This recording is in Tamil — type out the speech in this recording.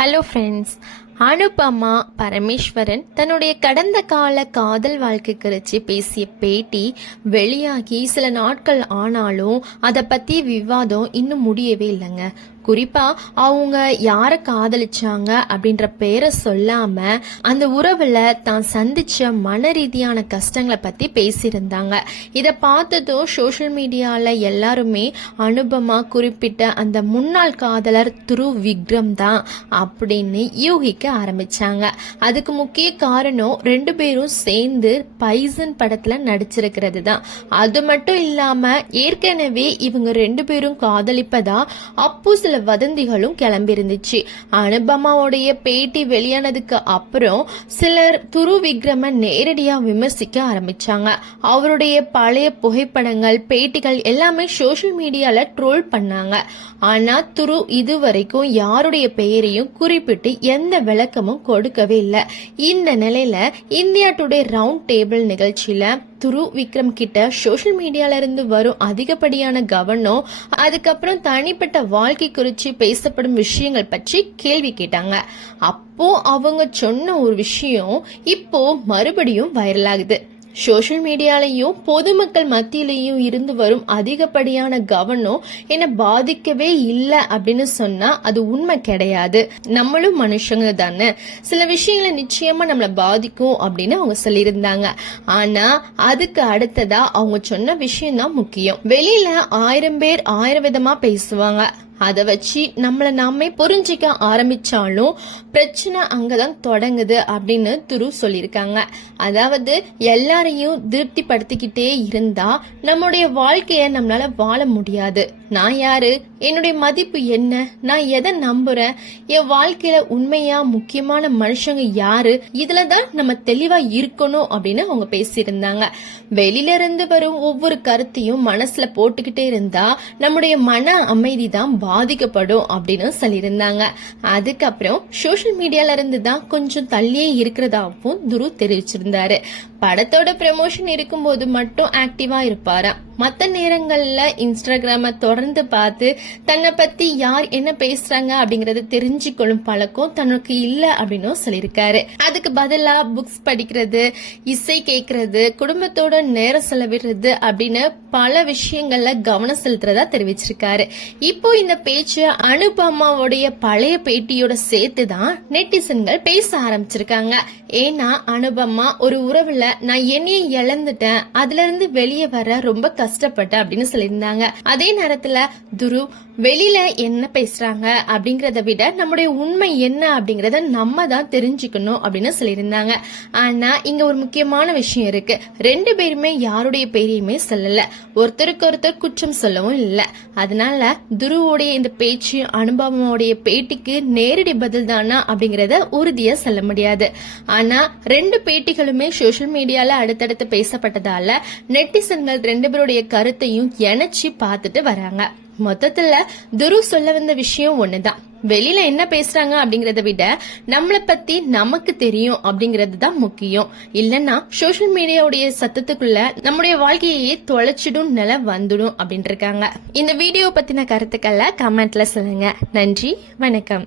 ஹலோ ஃப்ரெண்ட்ஸ், அனுபமா பரமேஸ்வரன் தன்னுடைய கடந்த கால காதல் வாழ்க்கை குறித்து பேசிய பேட்டி வெளியாகி சில நாட்கள் ஆனாலும் அதை பற்றி விவாதம் இன்னும் முடியவே இல்லைங்க. குறிப்பா அவங்க யார காதலிச்சாங்க அப்படின்ற பேரை சொல்லாம அந்த உறவுல தான் சந்திச்ச மன ரீதியான கஷ்டங்களை பத்தி பேசியிருந்தாங்க. இதை பார்த்ததும் சோசியல் மீடியால எல்லாருமே அனுபமா குறிப்பிட்ட அந்த முன்னாள் காதலர் துருவ் விக்ரம் தான் அப்படின்னு யூகிக்க ஆரம்பிச்சாங்க. அதுக்கு முக்கிய காரணம் ரெண்டு பேரும் சேர்ந்து பைசன் படத்துல நடிச்சிருக்கிறது தான். அது மட்டும் இல்லாம ஏற்கனவே இவங்க ரெண்டு பேரும் காதலிப்பதா அப்போ சில வதந்திகளும் கிளம்பி இருந்துச்சு. அனுபமாவுடைய பேட்டி வெளியானதுக்கு அப்புறம் சிலர் துரு விக்ரம நேரடியா விமர்சிக்க ஆரம்பிச்சாங்க. அவருடைய பழைய புகைப்படங்கள் பேட்டிகள் எல்லாமே சோசியல் மீடியால ட்ரோல் பண்ணாங்க. ஆனா துரு இதுவரைக்கும் யாருடைய பெயரையும் குறிப்பிட்டு எந்த விளக்கமும் கொடுக்கவே இல்லை. இந்த நிலையில இந்தியா டுடே ரவுண்ட் டேபிள் நிகழ்ச்சியில துரு விக்ரம் கிட்ட சோசியல் மீடியால இருந்து வரும் அதிகப்படியான கவனம், அதுக்கப்புறம் தனிப்பட்ட வாழ்க்கை குறித்து பேசப்படும் விஷயங்கள் பற்றி கேள்வி கேட்டாங்க. அப்போ அவங்க சொன்ன ஒரு விஷயம் இப்போ மறுபடியும் வைரல் ஆகுது. சோசியல் மீடியாலையும் பொதுமக்கள் மத்தியிலையும் இருந்து வரும் அதிகப்படியான கவனம் என்ன பாதிக்கவே இல்லை அப்படின்னு சொன்னா அது உண்மை கிடையாது. நம்மளும் மனுஷங்க தானே, சில விஷயங்களை நிச்சயமா நம்மளை பாதிக்கும் அப்படின்னு அவங்க சொல்லியிருந்தாங்க. ஆனா அதுக்கு அடுத்ததா அவங்க சொன்ன விஷயம் தான் முக்கியம். வெளியில 1000 பேர் 1000 விதமா பேசுவாங்க. அதை வச்சு நம்மளை நாமே புரிஞ்சிக்க ஆரம்பிச்சாலும் பிரச்சனை அங்கதான் தொடங்குது அப்படின்னு துரு சொல்லியிருக்காங்க. அதாவது எல்லாரையும் திருப்திப்படுத்திக்கிட்டே இருந்தா நம்முடைய வாழ்க்கைய நம்மளால வாழ முடியாது. நான் யாரு, என்னுடைய மதிப்பு என்ன, நான் எதை நம்புறேன், என் வாழ்க்கையில உண்மையா முக்கியமான மனுஷங்க யாரு, இதுலதான் நம்ம தெளிவா இருக்கணும் அப்படின்னு அவங்க பேசியிருந்தாங்க. வெளியில இருந்து வரும் ஒவ்வொரு கருத்தையும் மனசுல போட்டுக்கிட்டே இருந்தா நம்முடைய மன அமைதி தான் பாதிக்கப்படும் அப்படின்னு சொல்லியிருந்தாங்க. அதுக்கப்புறம் சோசியல் மீடியால இருந்து தான் கொஞ்சம் தள்ளியே இருக்கிறதாவும் துரு தெரிவிச்சிருந்தாரு. படத்தோட ப்ரமோஷன் இருக்கும்போது மட்டும் ஆக்டிவா இருப்பாரா, மற்ற நேரங்கள்ல இன்ஸ்டாகிராம தொடர்ந்து பார்த்து தன்னை பத்தி யார் என்ன பேசுறாங்க அப்படிங்கறத தெரிஞ்சுக்கொள்ளும் பழக்கம் தனக்கு இல்ல அப்படின்னு சொல்லியிருக்காரு. அதுக்கு பதிலா புக்ஸ் படிக்கிறது, இசை கேட்கறது, குடும்பத்தோட நேரம் செலவிடுறது அப்படின்னு பல விஷயங்கள்ல கவனம் செலுத்துறதா தெரிவிச்சிருக்காரு. இப்போ இந்த பேச்சு அனுபமாவுடைய பழைய பேட்டியோட சேர்த்துதான் நெட்டிசன்கள் பேச ஆரம்பிச்சிருக்காங்க. ஏன்னா அனுபமா ஒரு உறவுல நான் என்னையே இழந்துட்டேன், அதுல இருந்து வெளியே வர ரொம்ப கஷ்டப்பட்டேன் அப்படின்னு சொல்லியிருந்தாங்க. அதே நேரத்துல துரு வெளியில என்ன பேசுறாங்க அப்படிங்கறத விட நம்முடைய உண்மை என்ன அப்படிங்கறத நம்ம தான் தெரிஞ்சுக்கணும் அப்படின்னு சொல்லியிருந்தாங்க. ஆனா இங்க ஒரு முக்கியமான விஷயம் இருக்கு. ரெண்டு பேருமே யாருடைய பேரையுமே சொல்லல, ஒருத்தருக்கு ஒருத்தர் குற்றம் சொல்லவும் இல்லை. அதனால துருவோடைய இந்த பேச்சு அனுபவமுடைய பேட்டிக்கு நேரடி பதில் தானா அப்படிங்கறத உறுதியா சொல்ல முடியாது. ஆனா ரெண்டு பேட்டிகளுமே சோசியல் மீடியால அடுத்தடுத்து பேசப்பட்டதால நெட்டிசன்கள் ரெண்டு பேருடைய கருத்தையும் இணைச்சு பார்த்துட்டு வராங்க. மொத்தத்துல துரு சொல்ல வந்த விஷயம் ஒண்ணுதான், வெளியில என்ன பேசுறாங்க அப்படிங்கறத விட நம்மளை பத்தி நமக்கு தெரியும் அப்படிங்கறது தான் முக்கியம். இல்லன்னா சோசியல் மீடியாவுடைய சத்தத்துக்குள்ள நம்முடைய வாழ்க்கையே தொலைச்சிடும் நிலை வந்துடும் அப்படின்னு இருக்காங்க. இந்த வீடியோ பத்தின கருத்துக்களை கமெண்ட்ல சொல்லுங்க. நன்றி, வணக்கம்.